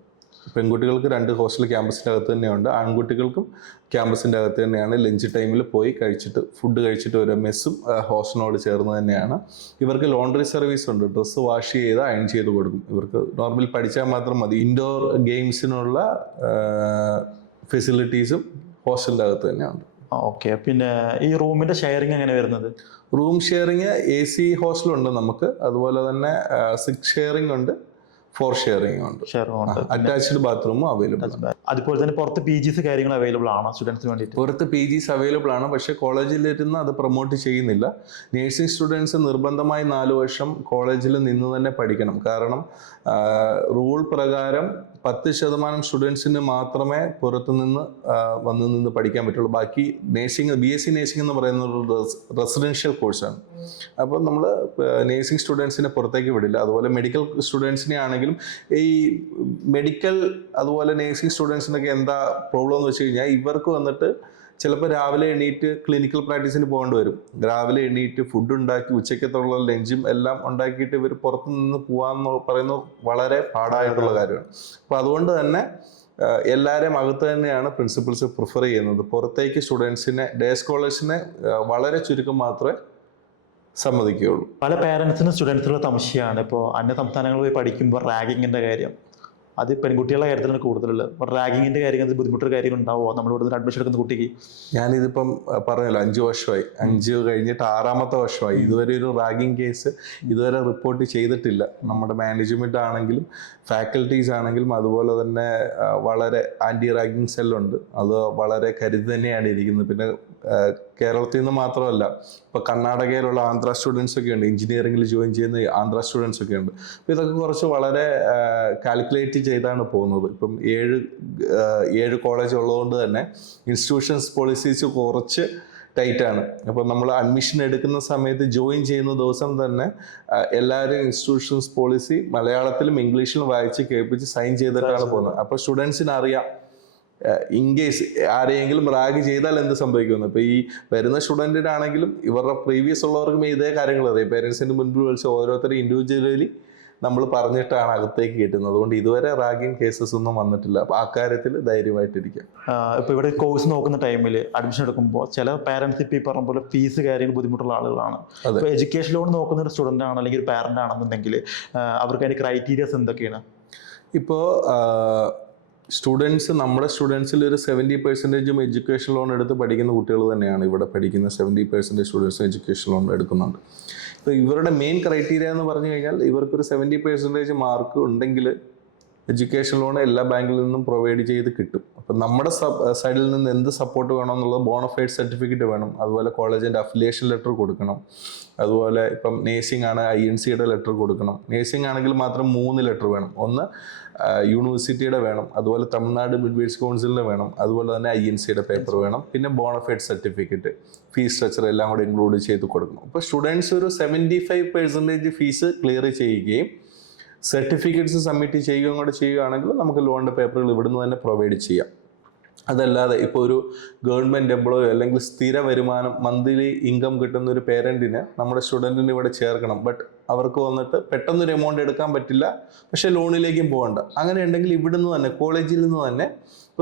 പെൺകുട്ടികൾക്ക് 2 ഹോസ്റ്റൽ ക്യാമ്പസിൻ്റെ അകത്ത് തന്നെയുണ്ട്. ആൺകുട്ടികൾക്കും ക്യാമ്പസിൻ്റെ അകത്ത് തന്നെയാണ്. ലഞ്ച് ടൈമിൽ പോയി ഫുഡ് കഴിച്ചിട്ട് വരും. മെസ്സും ഹോസ്റ്റലിനോട് ചേർന്ന് തന്നെയാണ്. ഇവർക്ക് ലോണ്ടറി സർവീസ് ഉണ്ട്. ഡ്രസ്സ് വാഷ് ചെയ്ത് അയൺ ചെയ്ത് കൊടുക്കും. ഇവർക്ക് നോർമൽ പഠിച്ചാൽ മാത്രം മതി. ഇൻഡോർ ഗെയിംസിനുള്ള ഫെസിലിറ്റീസും ഹോസ്റ്റലിൻ്റെ അകത്ത് തന്നെയുണ്ട്. ഓക്കെ. പിന്നെ ഈ റൂമിൻ്റെ ഷെയറിങ് എങ്ങനെ വരുന്നത്? റൂം ഷെയറിങ് AC ഹോസ്റ്റലുണ്ട് നമുക്ക്. അതുപോലെ തന്നെ 6 ഷെയറിംഗ് ഉണ്ട്, 4 ഷെയറിംഗ് ഉണ്ട്. അറ്റാച്ച്ഡ് ബാത്റൂമും അവൈലബിൾ ആണ്. അതുപോലെ തന്നെ പുറത്ത് PGs കാര്യങ്ങൾ അവൈലബിൾ ആണോ സ്റ്റുഡൻസിന് വേണ്ടിയിട്ട്? പുറത്ത് PGs അവൈലബിൾ ആണ്, പക്ഷേ കോളേജിലിരുന്ന് അത് പ്രൊമോട്ട് ചെയ്യുന്നില്ല. നേഴ്സിംഗ് സ്റ്റുഡൻസ് നിർബന്ധമായി 4 വർഷം കോളേജിൽ നിന്ന് തന്നെ പഠിക്കണം. കാരണം റൂൾ പ്രകാരം 10% സ്റ്റുഡൻസിന് മാത്രമേ പുറത്തുനിന്ന് നിന്ന് പഠിക്കാൻ പറ്റുള്ളൂ. ബാക്കി BSc നേഴ്സിംഗ് എന്ന് പറയുന്ന ഒരു റെസിഡൻഷ്യൽ കോഴ്സാണ്. അപ്പോൾ നമ്മൾ നേഴ്സിംഗ് സ്റ്റുഡൻസിനെ പുറത്തേക്ക് വിടില്ല. അതുപോലെ മെഡിക്കൽ സ്റ്റുഡൻസിനെ ആണെങ്കിലും ഈ മെഡിക്കൽ അതുപോലെ നേഴ്സിംഗ് സ്റ്റുഡൻസിനൊക്കെ എന്താ പ്രോബ്ലം എന്ന് വെച്ച് കഴിഞ്ഞാൽ ഇവർക്ക് വന്നിട്ട് ചിലപ്പോൾ രാവിലെ എണീറ്റ് ക്ലിനിക്കൽ പ്രാക്ടീസിന് പോകേണ്ടി വരും. രാവിലെ എണീറ്റ് ഫുഡ് ഉണ്ടാക്കി ഉച്ചക്കത്തുള്ള ലഞ്ചും എല്ലാം ഉണ്ടാക്കിയിട്ട് ഇവർ പുറത്തു നിന്ന് പോകാമെന്ന് പറയുന്നത് വളരെ പാടായിട്ടുള്ള കാര്യമാണ്. അപ്പോൾ അതുകൊണ്ട് തന്നെ എല്ലാവരെയും അകത്ത് തന്നെയാണ് പ്രിൻസിപ്പൽസ് പ്രിഫർ ചെയ്യുന്നത്. പുറത്തേക്ക് സ്റ്റുഡൻസിനെ, ഡേ സ്കോളേഴ്സിനെ വളരെ ചുരുക്കം മാത്രമേ സമ്മതിക്കുകയുള്ളൂ. പല പേരൻസിനും സ്റ്റുഡൻസിനുള്ള സംശയമാണ് ഇപ്പോൾ അന്യ സംസ്ഥാനങ്ങളിൽ പോയി പഠിക്കുമ്പോൾ റാഗിങ്ങിൻ്റെ കാര്യം. അത് പെൺകുട്ടികളുടെ കാര്യത്തിലാണ് കൂടുതലുള്ളത്. അപ്പോൾ റാഗിങ്ങിൻ്റെ കാര്യങ്ങൾ ബുദ്ധിമുട്ടുള്ള കാര്യങ്ങൾ ഉണ്ടാവുമോ നമ്മൾ ഇവിടുന്ന് അഡ്മിഷൻ എടുക്കുന്ന കുട്ടിക്ക്? ഞാനിതിപ്പം പറഞ്ഞല്ലോ 5 വർഷമായി, 5 കഴിഞ്ഞിട്ട് 6ാമത്തെ വർഷമായി. ഇതുവരെ ഒരു റാഗിങ് കേസ് ഇതുവരെ റിപ്പോർട്ട് ചെയ്തിട്ടില്ല. നമ്മുടെ മാനേജ്മെന്റ് ആണെങ്കിലും ഫാക്കൽറ്റീസ് ആണെങ്കിലും അതുപോലെ തന്നെ വളരെ ആൻറ്റി റാഗിങ് സെല്ലുണ്ട്. അത് വളരെ കരുതി തന്നെയാണ് ഇരിക്കുന്നത്. പിന്നെ കേരളത്തിൽ നിന്ന് മാത്രമല്ല, ഇപ്പോൾ കർണാടകയിലുള്ള ആന്ധ്ര സ്റ്റുഡൻസ് ഒക്കെ ഉണ്ട്, എഞ്ചിനീയറിംഗിൽ ജോയിൻ ചെയ്യുന്ന ആന്ധ്ര സ്റ്റുഡൻസ് ഒക്കെ ഉണ്ട്. അപ്പോൾ ഇതൊക്കെ കുറച്ച് വളരെ കാൽക്കുലേറ്റ് ചെയ്താണ് പോകുന്നത്. ഇപ്പം 7 കോളേജ് ഉള്ളതുകൊണ്ട് തന്നെ ഇൻസ്റ്റിറ്റ്യൂഷൻസ് പോളിസീസ് കുറച്ച് ടൈറ്റാണ്. അപ്പോൾ നമ്മൾ അഡ്മിഷൻ എടുക്കുന്ന സമയത്ത് ജോയിൻ ചെയ്യുന്ന ദിവസം തന്നെ എല്ലാവരും ഇൻസ്റ്റിറ്റ്യൂഷൻസ് പോളിസി മലയാളത്തിലും ഇംഗ്ലീഷിലും വായിച്ച് കേൾപ്പിച്ച് സൈൻ ചെയ്തിട്ടാണ് പോകുന്നത്. അപ്പോൾ സ്റ്റുഡൻസിന് അറിയാം ഇൻ കേസ് ആരെയെങ്കിലും റാഗ് ചെയ്താൽ എന്ത് സംഭവിക്കുമെന്ന്. ഇപ്പോൾ ഈ വരുന്ന സ്റ്റുഡൻറ്റിനാണെങ്കിലും ഇവരുടെ പ്രീവിയസ് ഉള്ളവർക്കും ഇതേ കാര്യങ്ങൾ അറിയാം. പേരൻസിൻ്റെ മുൻപിൽ വിളിച്ച് ഓരോരുത്തരും ഇൻഡിവിജ്വലി നമ്മൾ പറഞ്ഞിട്ടാണ് അകത്തേക്ക് കിട്ടുന്നത്. അതുകൊണ്ട് ഇതുവരെ റാഗിങ് കേസസ് ഒന്നും വന്നിട്ടില്ല. അപ്പോൾ ആ കാര്യത്തിൽ ധൈര്യമായിട്ടിരിക്കാം. ഇപ്പോൾ ഇവിടെ കോഴ്സ് നോക്കുന്ന ടൈമിൽ അഡ്മിഷൻ എടുക്കുമ്പോൾ ചില പാരൻസ് ഇപ്പോൾ ഈ പറഞ്ഞ പോലെ ഫീസ് കാര്യങ്ങൾ ബുദ്ധിമുട്ടുള്ള ആളുകളാണ്. ഇപ്പോൾ എഡ്യൂക്കേഷൻ ലോൺ നോക്കുന്ന ഒരു സ്റ്റുഡൻ്റ് ആണ് അല്ലെങ്കിൽ ഒരു പാരൻ്റ് ആണെന്നുണ്ടെങ്കിൽ അവർക്ക് അതിൻ്റെ ക്രൈറ്റീരിയസ് എന്തൊക്കെയാണ്? ഇപ്പോൾ നമ്മുടെ സ്റ്റുഡൻസിൽ ഒരു 70% എഡ്യൂക്കേഷൻ ലോൺ എടുത്ത് പഠിക്കുന്ന കുട്ടികൾ തന്നെയാണ് ഇവിടെ പഠിക്കുന്ന 70% സ്റ്റുഡൻസ് എഡ്യൂക്കേഷൻ ലോൺ എടുക്കുന്നുണ്ട്. ഇപ്പോൾ ഇവരുടെ മെയിൻ ക്രൈറ്റീരിയ എന്ന് പറഞ്ഞു കഴിഞ്ഞാൽ ഇവർക്കൊരു 70% മാർക്ക് ഉണ്ടെങ്കിൽ എഡ്യൂക്കേഷൻ ലോൺ എല്ലാ ബാങ്കിൽ നിന്നും പ്രൊവൈഡ് ചെയ്ത് കിട്ടും. അപ്പം നമ്മുടെ സൈഡിൽ നിന്ന് എന്ത് സപ്പോർട്ട് വേണമെന്നുള്ളത് ബോണഫൈഡ് സർട്ടിഫിക്കറ്റ് വേണം. അതുപോലെ കോളേജിൻ്റെ അഫിലിയേഷൻ ലെറ്റർ കൊടുക്കണം. അതുപോലെ ഇപ്പം നേഴ്സിംഗ് ആണ് INC-യുടെ ലെറ്റർ കൊടുക്കണം. നേഴ്സിംഗ് ആണെങ്കിൽ മാത്രം 3 ലെറ്റർ വേണം. ഒന്ന് യൂണിവേഴ്സിറ്റിയുടെ വേണം, അതുപോലെ തമിഴ്നാട് മിഡ്വൈസ് കൗൺസിലിൻ്റെ വേണം, അതുപോലെ തന്നെ INC-യുടെ പേപ്പർ വേണം, പിന്നെ ബോണഫൈഡ് സർട്ടിഫിക്കറ്റ്, ഫീസ് സ്ട്രക്ചർ എല്ലാം കൂടെ ഇൻക്ലൂഡ് ചെയ്ത് കൊടുക്കണം. അപ്പോൾ സ്റ്റുഡൻസ് ഒരു 75% ഫീസ് ക്ലിയർ ചെയ്യുകയും സർട്ടിഫിക്കറ്റ്സ് സബ്മിറ്റ് ചെയ്യുകയും കൂടെ ചെയ്യുകയാണെങ്കിൽ നമുക്ക് ലോണിൻ്റെ പേപ്പറുകൾ ഇവിടുന്ന് തന്നെ പ്രൊവൈഡ് ചെയ്യാം. അതല്ലാതെ ഇപ്പോൾ ഒരു ഗവൺമെൻറ് എംപ്ലോയോ അല്ലെങ്കിൽ സ്ഥിര വരുമാനം മന്ത്ലി ഇൻകം കിട്ടുന്ന ഒരു പേരൻറ്റിന് നമ്മുടെ സ്റ്റുഡൻറ്റിന് ഇവിടെ ചേർക്കണം. ബട്ട് അവർക്ക് വന്നിട്ട് പെട്ടെന്നൊരു എമൗണ്ട് എടുക്കാൻ പറ്റില്ല, പക്ഷേ ലോണിലേക്കും പോകണ്ട. അങ്ങനെ ഉണ്ടെങ്കിൽ ഇവിടുന്ന് തന്നെ കോളേജിൽ നിന്ന് തന്നെ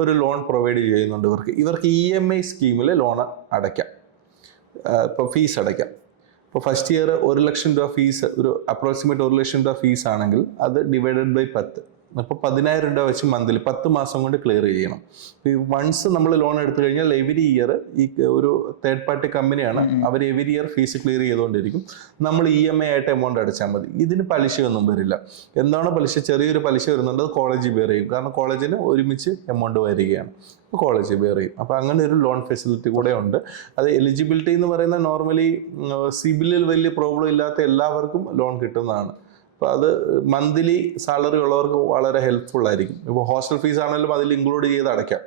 ഒരു ലോൺ പ്രൊവൈഡ് ചെയ്യുന്നുണ്ട്. ഇവർക്ക് EMI സ്കീമിൽ ലോൺ അടയ്ക്കാം. ഇപ്പോൾ ഫീസ് അടയ്ക്കാം. ഇപ്പോൾ ഫസ്റ്റ് ഇയർ 1 ലക്ഷം രൂപ ഫീസ്, ഒരു അപ്രോക്സിമേറ്റ് 1 ലക്ഷം രൂപ ഫീസ് ആണെങ്കിൽ അത് ഡിവൈഡഡ് ബൈ 10, അപ്പോൾ 10,000 രൂപ വെച്ച് മന്ത്ലി 10 മാസം കൊണ്ട് ക്ലിയർ ചെയ്യണം. ഈ വൺസ് നമ്മൾ ലോൺ എടുത്തു കഴിഞ്ഞാൽ എവരി ഇയർ ഈ ഒരു തേർഡ് പാർട്ടി കമ്പനിയാണ്, അവർ എവരി ഇയർ ഫീസ് ക്ലിയർ ചെയ്തുകൊണ്ടിരിക്കും. നമ്മൾ EMI ആയിട്ട് എമൗണ്ട് അടച്ചാൽ മതി. ഇതിന് പലിശയൊന്നും വരില്ല. എന്താണോ പലിശ, ചെറിയൊരു പലിശ വരുന്നുണ്ട്, അത് കോളേജ് ബെയർ ചെയ്യും. കാരണം കോളേജിന് ഒരുമിച്ച് എമൗണ്ട് വരികയാണ്, അപ്പോൾ കോളേജ് ബെയർ ചെയ്യും. അപ്പോൾ അങ്ങനെ ഒരു ലോൺ ഫെസിലിറ്റി കൂടെ ഉണ്ട്. അത് എലിജിബിലിറ്റി എന്ന് പറയുന്നത് നോർമലി സിബിലിൽ വലിയ പ്രോബ്ലം ഇല്ലാത്ത എല്ലാവർക്കും ലോൺ കിട്ടുന്നതാണ്. അപ്പോൾ അത് മന്ത്ലി സാലറി ഉള്ളവർക്ക് വളരെ ഹെൽപ്ഫുൾ ആയിരിക്കും. ഇപ്പോൾ ഹോസ്റ്റൽ ഫീസ് ആണെങ്കിലും അതിൽ ഇൻക്ലൂഡ് ചെയ്ത് അടയ്ക്കാം.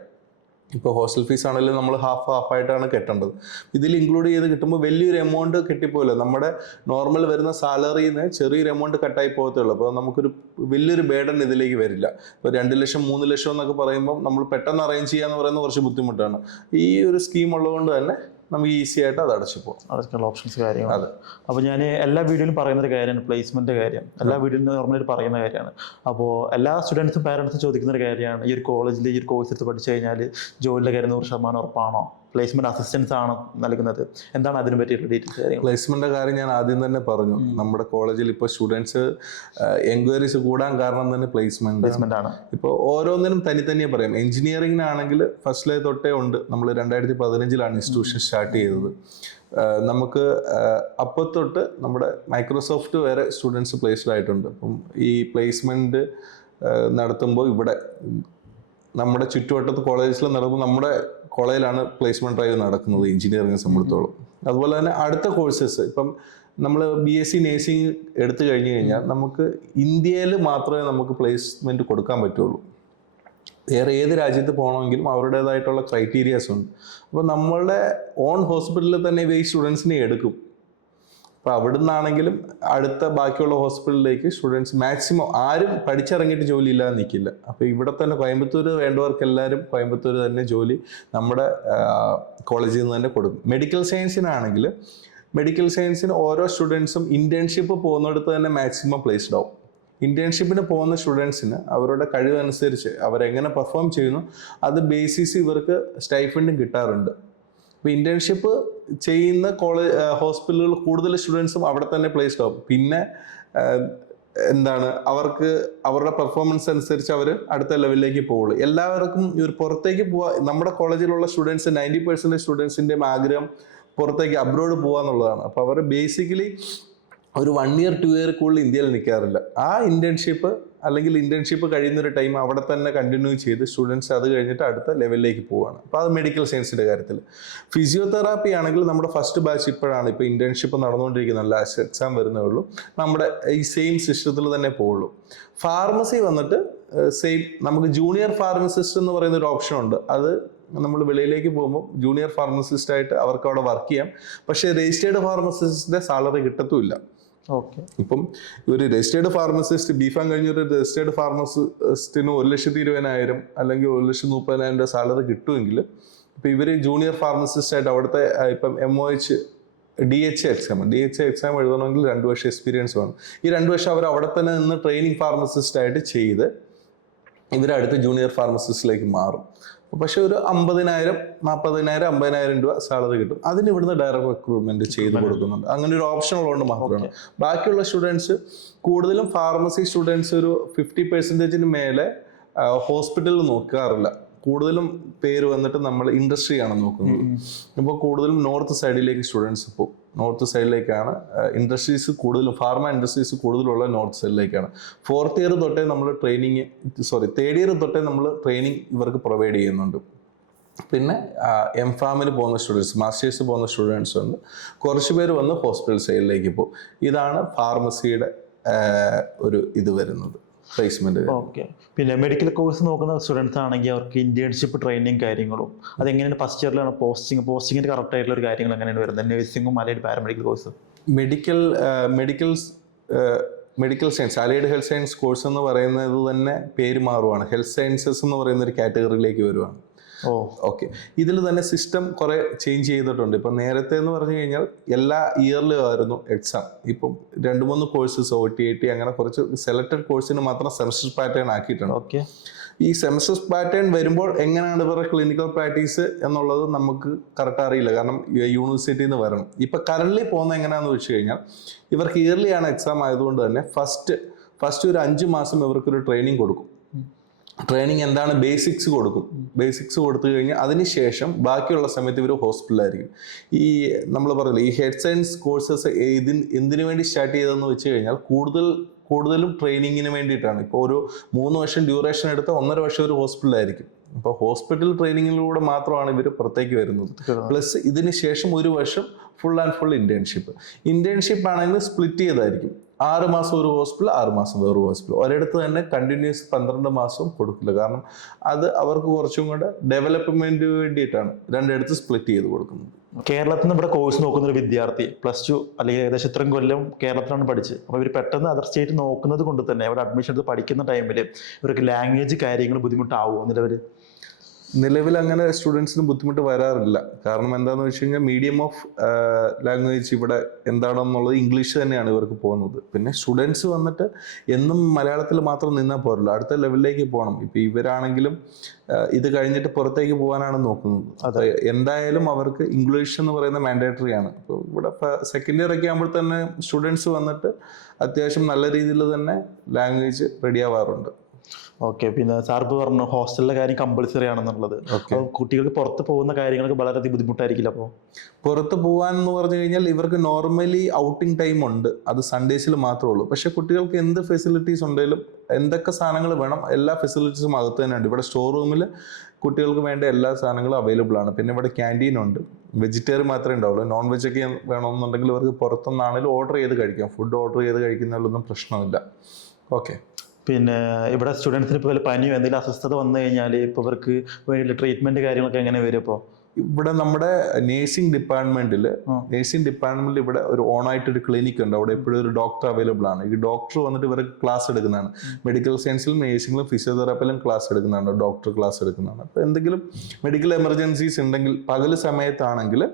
ഇപ്പോൾ ഹോസ്റ്റൽ ഫീസ് ആണെങ്കിലും നമ്മൾ ഹാഫ് ആയിട്ടാണ് കെട്ടേണ്ടത്. ഇതിൽ ഇൻക്ലൂഡ് ചെയ്ത് കിട്ടുമ്പോൾ വലിയൊരു എമൗണ്ട് കിട്ടിപ്പോയില്ല. നമ്മുടെ നോർമൽ വരുന്ന സാലറിയിൽ നിന്ന് ചെറിയൊരു എമൗണ്ട് കട്ടായി പോകത്തുള്ളൂ. അപ്പോൾ നമുക്കൊരു വലിയൊരു ബേഡൻ ഇതിലേക്ക് വരില്ല. ഇപ്പോൾ 2 ലക്ഷം 3 ലക്ഷം എന്നൊക്കെ പറയുമ്പോൾ നമ്മൾ പെട്ടെന്ന് അറേഞ്ച് ചെയ്യാന്ന് പറയുന്നത് കുറച്ച് ബുദ്ധിമുട്ടാണ്. ഈ ഒരു സ്കീം ഉള്ളതുകൊണ്ട് തന്നെ നമുക്ക് ഈസി ആയിട്ട് അത് അടച്ചു പോകും. അതൊക്കെയുള്ള ഓപ്ഷൻസ് കാര്യങ്ങൾ. അതെ. അപ്പോൾ ഞാൻ എല്ലാ വീഡിയോയിലും പറയുന്നൊരു കാര്യമാണ് പ്ലേസ്മെൻറ്റ് കാര്യം. എല്ലാ വീഡിയോയിലും നോർമലി പറയുന്ന കാര്യമാണ്. അപ്പോൾ എല്ലാ സ്റ്റുഡൻസും പാരൻസും ചോദിക്കുന്ന ഒരു കാര്യമാണ്, ഈ ഒരു കോളേജിൽ ഈ ഒരു കോഴ്സ് എടുത്ത് പഠിച്ചു കഴിഞ്ഞാൽ ജോലിയുടെ കാര്യം 100% ഉറപ്പാണോ? പ്ലേസ്മെന്റ് അസിസ്റ്റൻസ് ആണ് നൽകുന്നത്. എന്താണ് അതിനെ പറ്റിയിട്ടുള്ള ഡീറ്റെയിൽസ്? പ്ലേസ്മെന്റിന്റെ കാര്യം ഞാൻ ആദ്യം തന്നെ പറഞ്ഞു. നമ്മുടെ കോളേജിൽ ഇപ്പോൾ സ്റ്റുഡൻസ് എൻക്വയറീസ് കൂടാൻ കാരണം തന്നെ പ്ലേസ്മെന്റ് ആണ്. ഇപ്പോൾ ഓരോന്നിനും തനിയെ പറയാം. എഞ്ചിനീയറിംഗിനാണെങ്കിൽ ഫസ്റ്റിലെ തൊട്ടേ ഉണ്ട്. നമ്മൾ 2015 ഇൻസ്റ്റിറ്റ്യൂഷൻ സ്റ്റാർട്ട് ചെയ്തത്. നമുക്ക് അപ്പോൾ തൊട്ട് നമ്മുടെ മൈക്രോസോഫ്റ്റ് വരെ സ്റ്റുഡൻസ് പ്ലേസ്ഡ് ആയിട്ടുണ്ട്. അപ്പം ഈ പ്ലേസ്മെന്റ് നടത്തുമ്പോൾ ഇവിടെ നമ്മുടെ ചുറ്റുവട്ടത്ത് കോളേജിൽ നടക്കുമ്പോൾ നമ്മുടെ കോളേജിലാണ് പ്ലേസ്മെന്റ് ഡ്രൈവ് നടക്കുന്നത് എഞ്ചിനീയറിംഗിനെ സംബന്ധിച്ചോളം. അതുപോലെ തന്നെ അടുത്ത കോഴ്സസ് ഇപ്പം നമ്മൾ BSc നേഴ്സിംഗ് എടുത്തു കഴിഞ്ഞു കഴിഞ്ഞാൽ നമുക്ക് ഇന്ത്യയിൽ മാത്രമേ നമുക്ക് പ്ലേസ്മെന്റ് കൊടുക്കാൻ പറ്റുള്ളൂ. വേറെ ഏത് രാജ്യത്ത് പോകണമെങ്കിലും അവരുടേതായിട്ടുള്ള ക്രൈറ്റീരിയാസ് ഉണ്ട്. അപ്പോൾ നമ്മളുടെ ഓൺ ഹോസ്പിറ്റലിൽ തന്നെ ഈ സ്റ്റുഡൻസിനെ എടുക്കും. അപ്പോൾ അവിടെ നിന്നാണെങ്കിലും അടുത്ത ബാക്കിയുള്ള ഹോസ്പിറ്റലിലേക്ക് സ്റ്റുഡൻസ് മാക്സിമം ആരും പഠിച്ചിറങ്ങിയിട്ട് ജോലി ഇല്ലാതെ നിൽക്കില്ല. അപ്പോൾ ഇവിടെ തന്നെ കോയമ്പത്തൂർ വേണ്ടവർക്ക് എല്ലാവരും കോയമ്പത്തൂർ തന്നെ ജോലി നമ്മുടെ കോളേജിൽ നിന്ന് തന്നെ കൊടുക്കും. മെഡിക്കൽ സയൻസിനാണെങ്കിൽ മെഡിക്കൽ സയൻസിന് ഓരോ സ്റ്റുഡൻസും ഇന്റേൺഷിപ്പ് പോകുന്നിടത്ത് തന്നെ മാക്സിമം പ്ലേസ്ഡ് ആവും. ഇന്റേൺഷിപ്പിന് പോകുന്ന സ്റ്റുഡൻസിന് അവരുടെ കഴിവനുസരിച്ച് അവരെങ്ങനെ പെർഫോം ചെയ്യുന്നു അത് ബേസിസ് ഇവർക്ക് സ്റ്റൈഫൻഡും കിട്ടാറുണ്ട്. അപ്പോൾ ഇന്റേൺഷിപ്പ് ചെയ്യുന്ന ഹോസ്പിറ്റലുകൾ കൂടുതൽ സ്റ്റുഡൻസും അവിടെ തന്നെ പ്ലേസ്ഡ് ആവും. പിന്നെ എന്താണ് അവർക്ക് അവരുടെ പെർഫോമൻസ് അനുസരിച്ച് അവർ അടുത്ത ലെവലിലേക്ക് പോകുള്ളൂ. എല്ലാവർക്കും ഈ ഒരു പുറത്തേക്ക് പോവാ, നമ്മുടെ കോളേജിലുള്ള സ്റ്റുഡൻസ് 90% സ്റ്റുഡൻസിൻ്റെയും ആഗ്രഹം പുറത്തേക്ക് അബ്രോഡ് പോകാന്നുള്ളതാണ്. അപ്പോൾ അവർ ബേസിക്കലി ഒരു 1 year 2 year കൂടുതൽ ഇന്ത്യയിൽ നിൽക്കാറില്ല. ആ ഇന്റേൺഷിപ്പ് അല്ലെങ്കിൽ ഇന്റേൺഷിപ്പ് കഴിയുന്നൊരു ടൈം അവിടെ തന്നെ കണ്ടിന്യൂ ചെയ്ത് സ്റ്റുഡൻസ് അത് കഴിഞ്ഞിട്ട് അടുത്ത ലെവലിലേക്ക് പോവുകയാണ്. അപ്പോൾ അത് മെഡിക്കൽ സയൻസിൻ്റെ കാര്യത്തിൽ. ഫിസിയോതെറാപ്പി ആണെങ്കിൽ നമ്മുടെ ഫസ്റ്റ് ബാച്ച് ഇപ്പോഴാണ്, ഇപ്പോൾ ഇന്റേൺഷിപ്പ് നടന്നുകൊണ്ടിരിക്കുന്നത്, ലാസ്റ്റ് എക്സാം വരുന്നേ ഉള്ളൂ. നമ്മുടെ ഈ സെയിം സിസ്റ്റത്തിൽ തന്നെ പോവുള്ളൂ. ഫാർമസി വന്നിട്ട് സെയിം, നമുക്ക് ജൂനിയർ ഫാർമസിസ്റ്റ് എന്ന് പറയുന്ന ഒരു ഓപ്ഷൻ ഉണ്ട്. അത് നമ്മൾ വെളിയിലേക്ക് പോകുമ്പോൾ ജൂനിയർ ഫാർമസിസ്റ്റ് ആയിട്ട് അവർക്ക് അവിടെ വർക്ക് ചെയ്യാം. പക്ഷേ രജിസ്റ്റേർഡ് ഫാർമസിസ്റ്റിന്റെ സാലറി കിട്ടത്തുമില്ല. ഓക്കെ. ഇപ്പം ഒരു രജിസ്റ്റേർഡ് ഫാർമസിസ്റ്റ്, ബിഫാം കഴിഞ്ഞൊരു രജിസ്റ്റേർഡ് ഫാർമസിസ്റ്റിന് 1,20,000 അല്ലെങ്കിൽ 1,30,000 സാലറി കിട്ടുമെങ്കിൽ ഇപ്പം ഇവർ ജൂനിയർ ഫാർമസിസ്റ്റ് ആയിട്ട് അവിടുത്തെ ഇപ്പം MOH DHA എക്സാം എഴുതണമെങ്കിൽ 2 വർഷം എക്സ്പീരിയൻസ് വേണം. ഈ 2 വർഷം അവർ അവിടെ തന്നെ നിന്ന് ട്രെയിനിങ് ഫാർമസിസ്റ്റ് ആയിട്ട് ചെയ്ത് ഇവരടുത്ത് ജൂനിയർ ഫാർമസിസ്റ്റിലേക്ക് മാറും. പക്ഷെ ഒരു 50,000, 40,000, 50,000 രൂപ സാലറി കിട്ടും. അതിന് ഇവിടുന്ന് ഡയറക്റ്റ് റിക്രൂട്ട്മെന്റ് ചെയ്ത് കൊടുക്കുന്നുണ്ട്. അങ്ങനെ ഒരു ഓപ്ഷൻ ഉള്ളതുകൊണ്ട് മാത്രമാണ്. ബാക്കിയുള്ള സ്റ്റുഡൻസ് കൂടുതലും ഫാർമസി സ്റ്റുഡൻസ് ഒരു 50% മേലെ ഹോസ്പിറ്റലിൽ നോക്കാറില്ല. കൂടുതലും പേര് വന്നിട്ട് നമ്മൾ ഇൻഡസ്ട്രിയാണ് നോക്കുന്നത്. ഇപ്പോൾ കൂടുതലും നോർത്ത് സൈഡിലേക്ക് സ്റ്റുഡൻസ് പോകും. നോർത്ത് സൈഡിലേക്കാണ് ഇൻഡസ്ട്രീസ് കൂടുതലും, ഫാർമ ഇൻഡസ്ട്രീസ് കൂടുതലുള്ള നോർത്ത് സൈഡിലേക്കാണ്. 4th year തൊട്ടേ നമ്മൾ തേർഡ് ഇയർ തൊട്ടേ നമ്മൾ ട്രെയിനിങ് ഇവർക്ക് പ്രൊവൈഡ് ചെയ്യുന്നുണ്ട്. പിന്നെ MPharmന് പോകുന്ന സ്റ്റുഡൻസ്, മാസ്റ്റേഴ്സ് പോകുന്ന സ്റ്റുഡൻസ് ഉണ്ട്. കുറച്ച് പേര് വന്ന് ഹോസ്പിറ്റൽ സൈഡിലേക്ക് പോകും. ഇതാണ് ഫാർമസിയുടെ ഒരു ഇത് വരുന്നത്, പ്ലേസ്മെന്റ്. ഓക്കെ. പിന്നെ മെഡിക്കൽ കോഴ്സ് നോക്കുന്ന സ്റ്റുഡൻസ് ആണെങ്കിൽ അവർക്ക് ഇന്റേൺഷിപ്പ് ട്രെയിനിങ് കാര്യങ്ങളും അതെങ്ങനെയാണ്? ഫസ്റ്റ് ഇയറിലാണ് പോസ്റ്റിങ്ങിന്റെ കറക്റ്റ് ആയിട്ടുള്ള ഒരു കാര്യങ്ങൾ എങ്ങനെയാണ് വരുന്നത്? നഴ്സിംഗും അല്ലെങ്കിൽ paramedical course? Medical science, allied health science course എന്ന് പറയുന്നത് തന്നെ പേര് മാറുവാണ്. ഹെൽത്ത് സയൻസസ് എന്ന് പറയുന്ന ഒരു കാറ്റഗറിയിലേക്ക് വരുവാണ്. ഓക്കെ. ഇതിൽ തന്നെ സിസ്റ്റം കുറെ ചേഞ്ച് ചെയ്തിട്ടുണ്ട്. ഇപ്പം നേരത്തെ എന്ന് പറഞ്ഞു കഴിഞ്ഞാൽ എല്ലാ ഇയറിലും ആയിരുന്നു എക്സാം. ഇപ്പം 2-3 കോഴ്സസ് OTAT അങ്ങനെ കുറച്ച് സെലക്ടഡ് കോഴ്സിന് മാത്രം സെമസ്റ്റർ പാറ്റേൺ ആക്കിയിട്ടുണ്ട്. ഓക്കെ. ഈ സെമസ്റ്റർ പാറ്റേൺ വരുമ്പോൾ എങ്ങനെയാണ് ഇവരുടെ ക്ലിനിക്കൽ പ്രാക്ടീസ് എന്നുള്ളത് നമുക്ക് കറക്റ്റ് അറിയില്ല. കാരണം യൂണിവേഴ്സിറ്റിയിൽ നിന്ന് വരണം. ഇപ്പം കറന്റ് പോകുന്ന എങ്ങനെയാണെന്ന് വെച്ച് കഴിഞ്ഞാൽ ഇവർക്ക് ഇയർലി ആണ് എക്സാം ആയതുകൊണ്ട് തന്നെ ഫസ്റ്റ് ഒരു 5 മാസം ഇവർക്കൊരു ട്രെയിനിങ് കൊടുക്കും. ട്രെയിനിങ് എന്താണ്, ബേസിക്സ് കൊടുക്കും. ബേസിക്സ് കൊടുത്തു കഴിഞ്ഞാൽ അതിനുശേഷം ബാക്കിയുള്ള സമയത്ത് ഇവർ ഹോസ്പിറ്റലായിരിക്കും. ഈ നമ്മൾ പറഞ്ഞില്ല, ഈ ഹെൽത്ത് സയൻസ് കോഴ്സസ് എന്തിനു വേണ്ടി സ്റ്റാർട്ട് ചെയ്തതെന്ന് വെച്ച് കഴിഞ്ഞാൽ കൂടുതലും ട്രെയിനിങ്ങിന് വേണ്ടിയിട്ടാണ്. ഇപ്പോൾ ഒരു 3 വർഷം ഡ്യൂറേഷൻ എടുത്ത 1.5 വർഷം ഒരു ഹോസ്പിറ്റലായിരിക്കും. അപ്പോൾ ഹോസ്പിറ്റൽ ട്രെയിനിങ്ങിലൂടെ മാത്രമാണ് ഇവർ പുറത്തേക്ക് വരുന്നത്. പ്ലസ് ഇതിന് ശേഷം 1 വർഷം ഫുൾ ആൻഡ് ഫുൾ ഇന്റേൺഷിപ്പ് ആണെങ്കിൽ സ്പ്ലിറ്റ് ചെയ്തായിരിക്കും. 6 മാസം ഒരു ഹോസ്പിറ്റൽ, 6 മാസം വേറെ ഹോസ്പിറ്റൽ. ഒരിടത്ത് തന്നെ കണ്ടിന്യൂസ് 12 മാസവും കൊടുക്കില്ല. കാരണം അത് അവർക്ക് കുറച്ചും കൂടെ ഡെവലപ്മെന്റിന് വേണ്ടിയിട്ടാണ് 2 ഇടത്ത് സ്പ്ലിറ്റ് ചെയ്ത് കൊടുക്കുന്നത്. കേരളത്തിൽ നിന്ന് ഇവിടെ കോഴ്സ് നോക്കുന്ന ഒരു വിദ്യാർത്ഥി +2 അല്ലെങ്കിൽ ഏകദേശം ഇത്രയും കൊല്ലം കേരളത്തിലാണ് പഠിച്ചത്. അപ്പോൾ ഇവർ പെട്ടെന്ന് അതർ സ്റ്റേറ്റ് നോക്കുന്നത് കൊണ്ട് തന്നെ ഇവിടെ അഡ്മിഷൻ എടുത്ത് പഠിക്കുന്ന ടൈമിൽ ഇവർക്ക് ലാംഗ്വേജ് കാര്യങ്ങൾ ബുദ്ധിമുട്ടാവുമോ നിലവിൽ അങ്ങനെ സ്റ്റുഡൻസിന് ബുദ്ധിമുട്ട് വരാറില്ല. കാരണം എന്താണെന്ന് വെച്ച് കഴിഞ്ഞാൽ മീഡിയം ഓഫ് ലാംഗ്വേജ് ഇവിടെ എന്താണെന്നുള്ളത് ഇംഗ്ലീഷ് തന്നെയാണ് ഇവർക്ക് പോകുന്നത്. പിന്നെ സ്റ്റുഡൻസ് വന്നിട്ട് എന്നും മലയാളത്തിൽ മാത്രം നിന്നാൽ പോരല്ലോ, അടുത്ത ലെവലിലേക്ക് പോകണം. ഇപ്പം ഇവരാണെങ്കിലും ഇത് കഴിഞ്ഞിട്ട് പുറത്തേക്ക് പോകാനാണ് നോക്കുന്നത്. അത് എന്തായാലും അവർക്ക് ഇംഗ്ലീഷ് എന്ന് പറയുന്ന മാൻഡേറ്ററി ആണ്. ഇപ്പോൾ ഇവിടെ സെക്കൻഡ് ഇയർ ഒക്കെ ആകുമ്പോൾ തന്നെ സ്റ്റുഡൻസ് വന്നിട്ട് അത്യാവശ്യം നല്ല രീതിയിൽ തന്നെ ലാംഗ്വേജ് റെഡി ആവാറുണ്ട്. ഓക്കെ. പിന്നെ സാറിപ്പ് പറഞ്ഞു ഹോസ്റ്റലിലെ കാര്യം കമ്പൾസറി ആണെന്നുള്ളത്. അപ്പോൾ കുട്ടികൾക്ക് പുറത്ത് പോകുന്ന കാര്യങ്ങൾക്ക് വളരെയധികം ബുദ്ധിമുട്ടായിരിക്കില്ല? അപ്പോൾ പുറത്ത് പോകാൻ എന്ന് പറഞ്ഞു കഴിഞ്ഞാൽ ഇവർക്ക് നോർമലി ഔട്ടിംഗ് ടൈം ഉണ്ട്, അത് സൺഡേസിൽ മാത്രമേ ഉള്ളൂ. പക്ഷെ കുട്ടികൾക്ക് എന്ത് ഫെസിലിറ്റീസ് ഉണ്ടെങ്കിലും എന്തൊക്കെ സാധനങ്ങൾ വേണം എല്ലാ ഫെസിലിറ്റീസും അകത്ത് തന്നെ ഉണ്ട്. ഇവിടെ സ്റ്റോർ റൂമിൽ കുട്ടികൾക്ക് വേണ്ട എല്ലാ സാധനങ്ങളും അവൈലബിൾ ആണ്. പിന്നെ ഇവിടെ ക്യാൻറ്റീൻ ഉണ്ട്. വെജിറ്റേറിയൻ മാത്രമേ ഉണ്ടാവുള്ളൂ. നോൺ വെജ് ഒക്കെ വേണമെന്നുണ്ടെങ്കിൽ ഇവർക്ക് പുറത്തുനിന്നാണെങ്കിലും ഓർഡർ ചെയ്ത് കഴിക്കാം. ഫുഡ് ഓർഡർ ചെയ്ത് കഴിക്കുന്നതിലൊന്നും പ്രശ്നമില്ല. ഓക്കെ. പിന്നെ ഇവിടെ സ്റ്റുഡൻസിന് ഇപ്പോൾ പനിയോ എന്തെങ്കിലും അസ്വസ്ഥത വന്നു കഴിഞ്ഞാൽ ഇപ്പോൾ ഇവർക്ക് വേണ്ടിയുള്ള ട്രീറ്റ്മെന്റ് കാര്യങ്ങളൊക്കെ എങ്ങനെ വരും? ഇപ്പോൾ ഇവിടെ നമ്മുടെ നേഴ്സിംഗ് ഡിപ്പാർട്ട്മെന്റിൽ ഇവിടെ ഒരു ഓണായിട്ടൊരു ക്ലിനിക് ഉണ്ട്. അവിടെ എപ്പോഴും ഒരു ഡോക്ടർ അവൈലബിൾ ആണ്. ഈ ഡോക്ടർ വന്നിട്ട് ഇവർക്ക് ക്ലാസ് എടുക്കുന്നതാണ്. മെഡിക്കൽ സയൻസിലും നേഴ്സിംഗിലും ഫിസിയോതെറാപ്പിയിലും ക്ലാസ് എടുക്കുന്നതാണ്, ഡോക്ടർ ക്ലാസ് എടുക്കുന്നതാണ്. അപ്പോൾ എന്തെങ്കിലും മെഡിക്കൽ എമർജൻസീസ് ഉണ്ടെങ്കിൽ പകൽ സമയത്താണെങ്കിൽ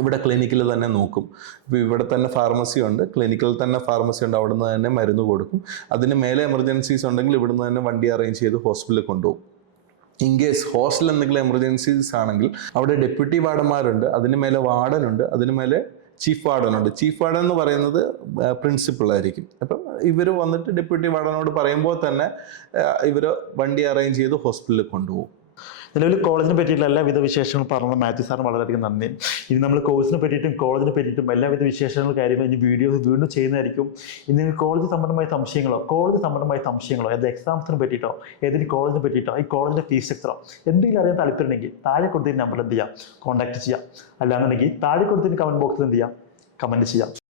ഇവിടെ ക്ലിനിക്കിൽ തന്നെ നോക്കും. ഇപ്പോൾ ഇവിടെ തന്നെ ഫാർമസി ഉണ്ട്, ക്ലിനിക്കിൽ തന്നെ ഫാർമസി ഉണ്ട്, അവിടെ നിന്ന് തന്നെ മരുന്ന് കൊടുക്കും. അതിന് മേലെ എമർജൻസീസ് ഉണ്ടെങ്കിൽ ഇവിടുന്ന് തന്നെ വണ്ടി അറേഞ്ച് ചെയ്ത് ഹോസ്പിറ്റലിൽ കൊണ്ടുപോകും. ഇൻ കേസ് ഹോസ്റ്റലിൽ എന്തെങ്കിലും എമർജൻസീസ് ആണെങ്കിൽ അവിടെ ഡെപ്യൂട്ടി വാർഡന്മാരുണ്ട്, അതിന് മേലെ വാർഡനുണ്ട്, അതിന് മേലെ ചീഫ് വാർഡൻ ഉണ്ട്. ചീഫ് വാർഡൻ എന്ന് പറയുന്നത് പ്രിൻസിപ്പൾ ആയിരിക്കും. അപ്പം ഇവർ വന്നിട്ട് ഡെപ്യൂട്ടി വാർഡനോട് പറയുമ്പോൾ തന്നെ ഇവർ വണ്ടി അറേഞ്ച് ചെയ്ത് ഹോസ്പിറ്റലിൽ കൊണ്ടുപോകും. നിലവിൽ കോളേജിനെ പറ്റിയിട്ടുള്ള എല്ലാവിധ വിശേഷങ്ങളും പറഞ്ഞ മാത്യു സാറിന് വളരെയധികം നന്ദി. ഇനി നമ്മൾ കോഴ്സിനെ പറ്റിയിട്ടും കോളേജിനെ പറ്റിയിട്ടും എല്ലാവിധ വിശേഷങ്ങളും കാര്യങ്ങളും ഇനി വീഡിയോസ് വീണ്ടും ചെയ്യുന്നതായിരിക്കും. ഇനി നിങ്ങൾ കോളേജ് സംബന്ധമായ സംശയങ്ങളോ ഏത് എക്സാംസിനെ പറ്റിയിട്ടോ ഏതെങ്കിലും കോളേജിനെ പറ്റിയിട്ടോ ഈ കോളേജിൻ്റെ ഫീസ് സ്ട്രക്ചറോ എന്തെങ്കിലും അറിയാൻ താല്പര്യമുണ്ടെങ്കിൽ താഴെ കൊടുത്തതിന് നമ്പർ എന്ത് ചെയ്യാം, കോൺടാക്ട് ചെയ്യാം. അല്ലാന്നുണ്ടെങ്കിൽ താഴെ കൊടുത്തതിന് കമൻറ്റ് ബോക്സിൽ എന്ത് ചെയ്യാം, കമൻറ്റ് ചെയ്യാം.